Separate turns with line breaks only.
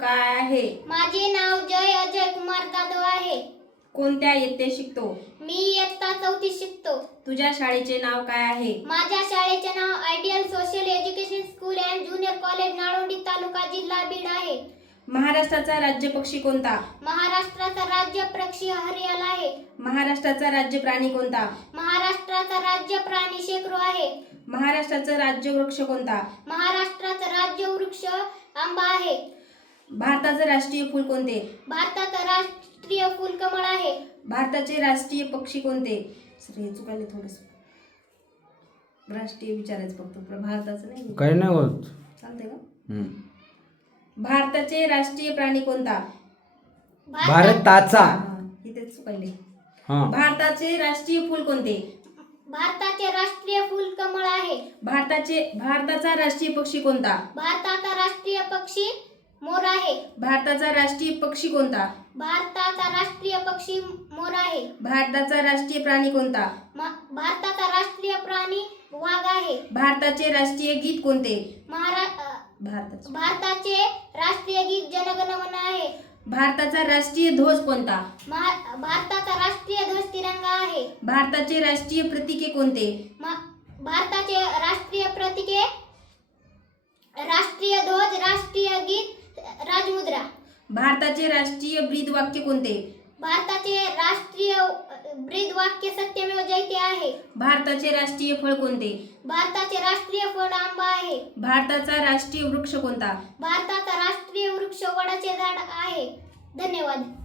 काय आहे?
माझे नाव जय अजय कुमार जाधव आहे.
कोणत्या इयत्तेत शिकतो?
मी इयत्ता 4थी शिकतो.
तुझ्या शाळेचे नाव काय आहे?
माझ्या शाळेचे नाव ideal social education school and junior college Nalondi taluka जिल्हा बीड आहे.
महाराष्ट्राचा राज्य पक्षी कोणता?
महाराष्ट्राचा राज्य पक्षी हरियाल आहे.
महाराष्ट्राचा राज्य प्राणी कोणता?
महाराष्ट्राचा राज्य प्राणी शेकरू आहे.
महाराष्ट्राचा राज्य वृक्ष कोणता?
महाराष्ट्राचा राज्य वृक्ष आंबा आहे.
भारताचे राष्ट्रीय फूल कोणते?
भारताचा राष्ट्रीय फूल कमळ आहे.
भारताचे राष्ट्रीय पक्षी कोणते? सर हे चुकायले थोडस. राष्ट्रीय विचारायचं फक्त भारताचं नाही.
काही नाही होत.
चालतंय का? भारताचे राष्ट्रीय प्राणी कोणता?
भारताचा.
इथे चुकायले.
हा.
भारताचे राष्ट्रीय फूल कोणते?
भारताचे राष्ट्रीय फूल कमळ आहे.
भारताचा राष्ट्रीय पक्षी कोणता?
भारताचा राष्ट्रीय पक्षी मोर आहे.
भारताचा राष्ट्रीय पक्षी कोणता?
भारताचा राष्ट्रीय पक्षी मोर आहे.
भारताचा राष्ट्रीय प्राणी कोणता?
भारताचा राष्ट्रीय प्राणी वाघ आहे.
भारताचे राष्ट्रीय गीत कोणते?
भारताचे राष्ट्रीय गीत जनगण मन आहे.
भारताचा राष्ट्रीय ध्वज कोणता?
भारताचा राष्ट्रीय ध्वज तिरंगा आहे.
भारताचे राष्ट्रीय प्रतीके कोणते?
भारताचे राष्ट्रीय प्रतीके राष्ट्रीय ध्वज, राष्ट्रीय गीत, राजमुद्रा.
भारताचे राष्ट्रीय ब्रीद वाक्य कोणते?
भारताचे राष्ट्रीय ब्रीद वाक्य सत्यमेव जयते आहे.
भारताचे राष्ट्रीय फळ कोणते?
भारताचे राष्ट्रीय फळ आंबा आहे.
भारताचा राष्ट्रीय वृक्ष कोणता?
भारताचा राष्ट्रीय वृक्ष वडाचे झाड आहे. धन्यवाद.